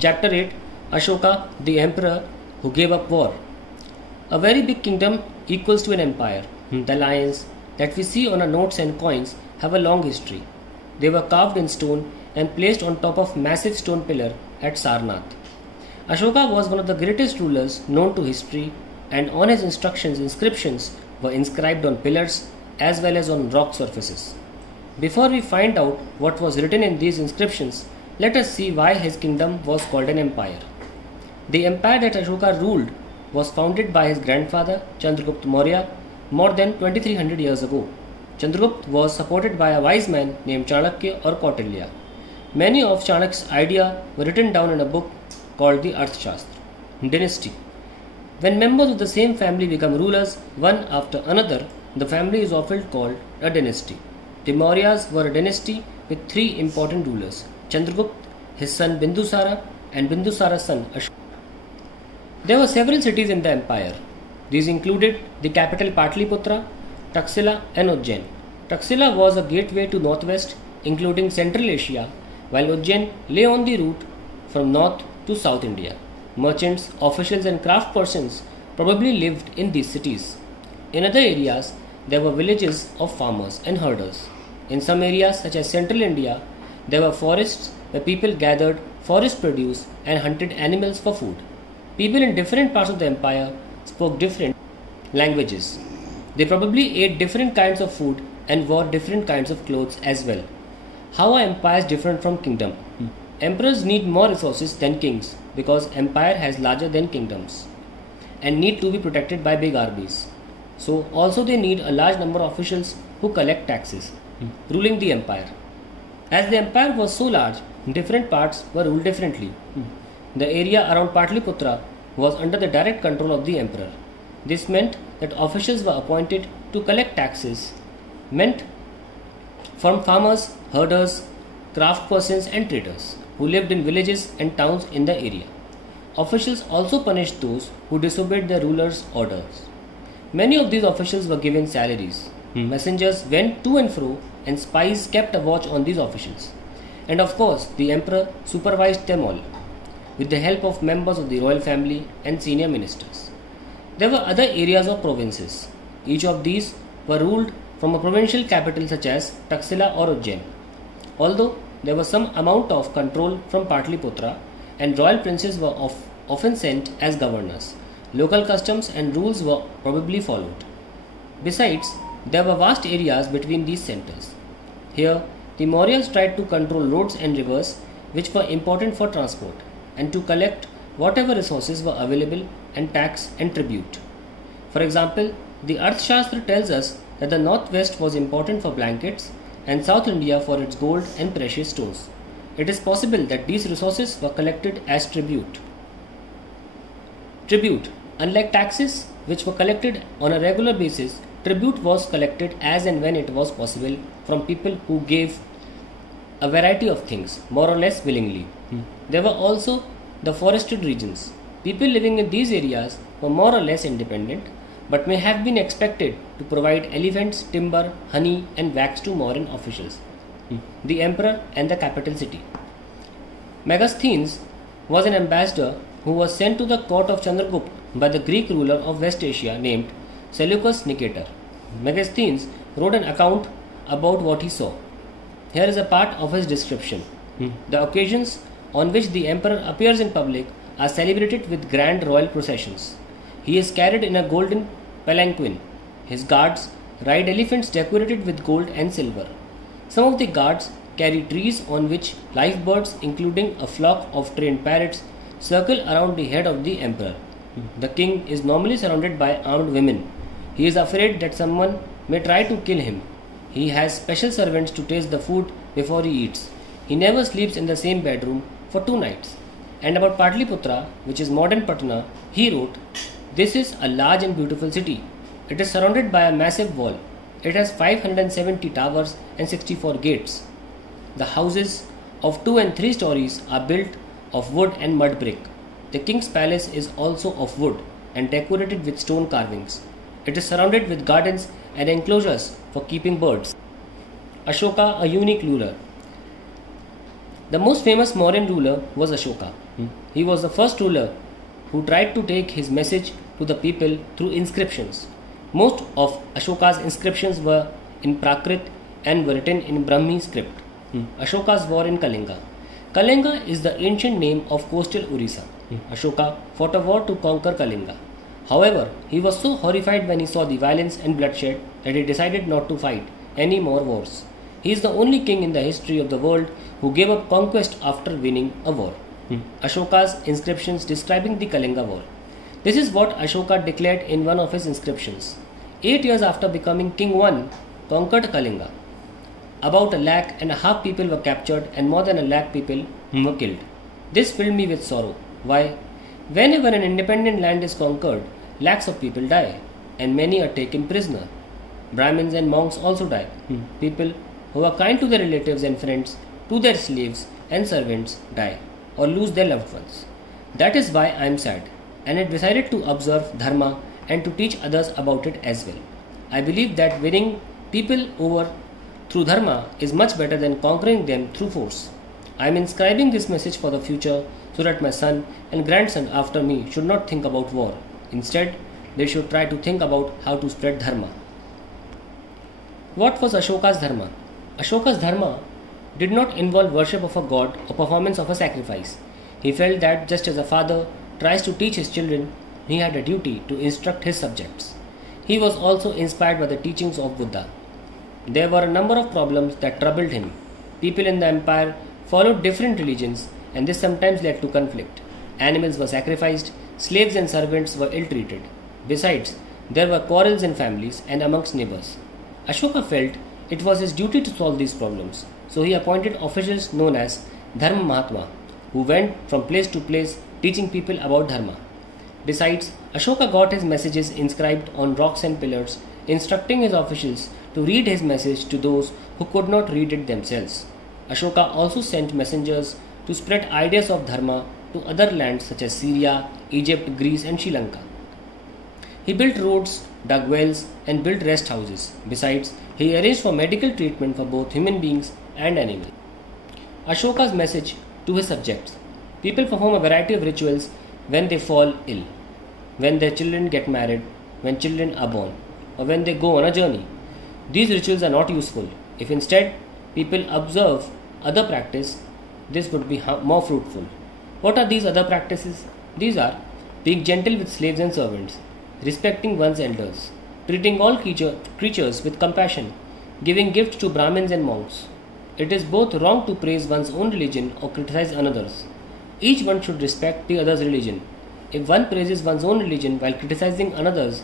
Chapter 8, Ashoka, the Emperor who gave up war. A very big kingdom equals to an empire. The lions that we see on our notes and coins have a long history. They were carved in stone and placed on top of massive stone pillar at Sarnath. Ashoka was one of the greatest rulers known to history, and on his instructions inscriptions were inscribed on pillars as well as on rock surfaces. Before we find out what was written in these inscriptions, let us see why his kingdom was called an empire. The empire that Ashoka ruled was founded by his grandfather Chandragupta Maurya more than 2300 years ago. Chandragupta was supported by a wise man named Chanakya or Kautilya. Many of Chanakya's ideas were written down in a book called the Arthashastra. Dynasty. When members of the same family become rulers one after another, the family is often called a dynasty. The Mauryas were a dynasty with three important rulers: Chandragupta, his son Bindusara, and Bindusara's son Ashoka. There were several cities in the empire. These included the capital Patliputra, Taxila, and Ujjain. Taxila was a gateway to northwest, including Central Asia, while Ujjain lay on the route from north to South India. Merchants, officials, and craft persons probably lived in these cities. In other areas, there were villages of farmers and herders. In some areas, such as Central India, there were forests where people gathered forest produce and hunted animals for food. People in different parts of the empire spoke different languages. They probably ate different kinds of food and wore different kinds of clothes as well. How are empires different from kingdom? Emperors need more resources than kings because empire has larger than kingdoms and need to be protected by big armies. So also they need a large number of officials who collect taxes, ruling the empire. As the empire was so large, different parts were ruled differently. The area around Patliputra was under the direct control of the emperor. This meant that officials were appointed to collect taxes, meant from farmers, herders, craft persons and traders who lived in villages and towns in the area. Officials also punished those who disobeyed their ruler's orders. Many of these officials were given salaries. Messengers went to and fro and spies kept a watch on these officials. And of course, the emperor supervised them all, with the help of members of the royal family and senior ministers. There were other areas of provinces. Each of these were ruled from a provincial capital such as Taxila or Ujjain. Although there was some amount of control from Patliputra, and royal princes were often sent as governors, local customs and rules were probably followed. Besides, there were vast areas between these centers. Here, the Mauryas tried to control roads and rivers which were important for transport, and to collect whatever resources were available and tax and tribute. For example, the Arthashastra tells us that the northwest was important for blankets and South India for its gold and precious stones. It is possible that these resources were collected as tribute. Tribute. Unlike taxes, which were collected on a regular basis, tribute was collected as and when it was possible from people who gave a variety of things, more or less willingly. There were also the forested regions. People living in these areas were more or less independent, but may have been expected to provide elephants, timber, honey, and wax to Mauryan officials, the emperor, and the capital city. Megasthenes was an ambassador who was sent to the court of Chandragupta by the Greek ruler of West Asia named Seleucus Nicator. Megasthenes wrote an account about what he saw. Here is a part of his description. The occasions on which the emperor appears in public are celebrated with grand royal processions. He is carried in a golden palanquin. His guards ride elephants decorated with gold and silver. Some of the guards carry trees on which live birds, including a flock of trained parrots, circle around the head of the emperor. The king is normally surrounded by armed women. He is afraid that someone may try to kill him. He has special servants to taste the food before he eats. He never sleeps in the same bedroom for 2 nights. And about Patliputra, which is modern Patna, he wrote, "This is a large and beautiful city. It is surrounded by a massive wall. It has 570 towers and 64 gates. The houses of 2 and 3 stories are built of wood and mud brick. The king's palace is also of wood and decorated with stone carvings. It is surrounded with gardens and enclosures for keeping birds." Ashoka, a unique ruler. The most famous Mauryan ruler was Ashoka. He was the first ruler who tried to take his message to the people through inscriptions. Most of Ashoka's inscriptions were in Prakrit and were written in Brahmi script. Ashoka's war in Kalinga. Kalinga is the ancient name of coastal Orissa. Ashoka fought a war to conquer Kalinga. However, he was so horrified when he saw the violence and bloodshed that he decided not to fight any more wars. He is the only king in the history of the world who gave up conquest after winning a war. Ashoka's inscriptions describing the Kalinga war. This is what Ashoka declared in one of his inscriptions. 8 years after becoming King 1, conquered Kalinga. About 1.5 lakh people were captured and more than 1 lakh people were killed. This filled me with sorrow. Why? Whenever an independent land is conquered, lakhs of people die and many are taken prisoner. Brahmins and monks also die. People who are kind to their relatives and friends, to their slaves and servants die or lose their loved ones. That is why I am sad and I decided to observe Dharma and to teach others about it as well. I believe that winning people over through Dharma is much better than conquering them through force. I am inscribing this message for the future so that my son and grandson after me should not think about war. Instead, they should try to think about how to spread Dharma. What was Ashoka's Dharma? Ashoka's Dharma did not involve worship of a god or performance of a sacrifice. He felt that just as a father tries to teach his children, he had a duty to instruct his subjects. He was also inspired by the teachings of Buddha. There were a number of problems that troubled him. People in the empire followed different religions and this sometimes led to conflict. Animals were sacrificed, slaves and servants were ill-treated. Besides, there were quarrels in families and amongst neighbors. Ashoka felt it was his duty to solve these problems, so he appointed officials known as Dharma Mahatma, who went from place to place teaching people about Dharma. Besides, Ashoka got his messages inscribed on rocks and pillars, instructing his officials to read his message to those who could not read it themselves. Ashoka also sent messengers to spread ideas of Dharma to other lands such as Syria, Egypt, Greece and Sri Lanka. He built roads, dug wells and built rest houses. Besides, he arranged for medical treatment for both human beings and animals. Ashoka's message to his subjects. People perform a variety of rituals when they fall ill, when their children get married, when children are born, or when they go on a journey. These rituals are not useful. If instead people observe other practice, this would be more fruitful. What are these other practices? These are being gentle with slaves and servants, respecting one's elders, treating all creatures with compassion, giving gifts to Brahmins and monks. It is both wrong to praise one's own religion or criticize another's. Each one should respect the other's religion. If one praises one's own religion while criticizing another's,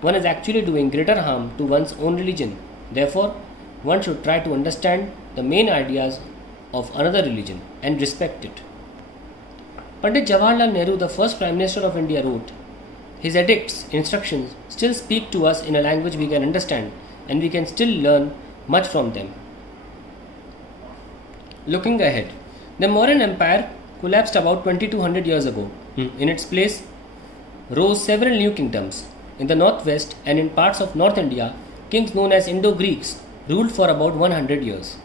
one is actually doing greater harm to one's own religion. Therefore, one should try to understand the main ideas of another religion and respect it. Pandit Jawaharlal Nehru, the first Prime Minister of India, wrote, "His edicts, instructions still speak to us in a language we can understand and we can still learn much from them." Looking ahead, the Mauryan Empire collapsed about 2200 years ago. In its place rose several new kingdoms. In the northwest and in parts of North India, kings known as Indo-Greeks ruled for about 100 years.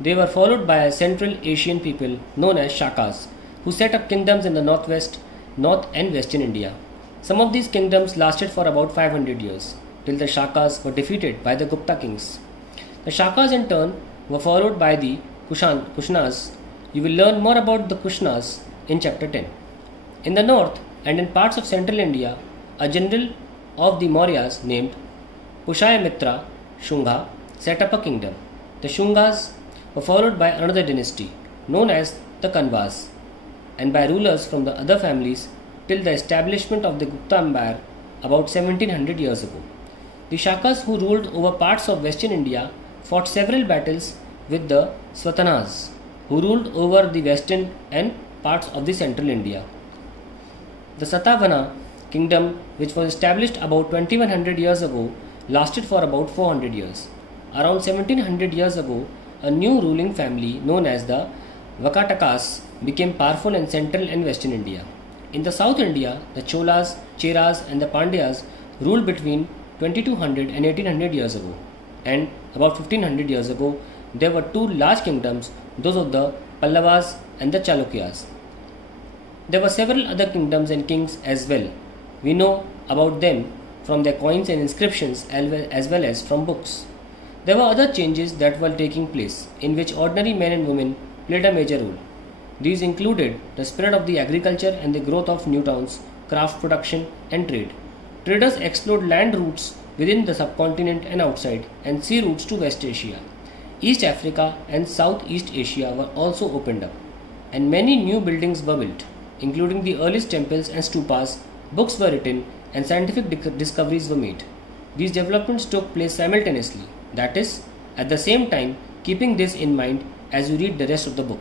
They were followed by a Central Asian people known as Shakas, who set up kingdoms in the northwest, north and western India. Some of these kingdoms lasted for about 500 years, till the Shakas were defeated by the Gupta kings. The Shakas in turn were followed by the Kushnas. You will learn more about the Kushnas in chapter 10. In the north and in parts of central India, a general of the Mauryas named Pushyamitra Shunga set up a kingdom. The Shungas were followed by another dynasty known as the Kanvas and by rulers from the other families till the establishment of the Gupta Empire about 1700 years ago. The Shakas, who ruled over parts of western India, fought several battles with the Swatanas, who ruled over the western and parts of the central India. The Satavahana kingdom, which was established about 2100 years ago, lasted for about 400 years. Around 1700 years ago, a new ruling family known as the Vakatakas became powerful in central and western India. In the south India, the Cholas, Cheras and the Pandyas ruled between 2200 and 1800 years ago. And about 1500 years ago, there were two large kingdoms, those of the Pallavas, and the Chalukyas. There were several other kingdoms and kings as well. We know about them from their coins and inscriptions as well as from books. There were other changes that were taking place in which ordinary men and women played a major role. These included the spread of the agriculture and the growth of new towns, craft production, and trade. Traders explored land routes within the subcontinent and outside, and sea routes to West Asia. East Africa and Southeast Asia were also opened up, and many new buildings were built, including the earliest temples and stupas. Books were written, and scientific discoveries were made. These developments took place simultaneously, that is, at the same time, keeping this in mind as you read the rest of the book.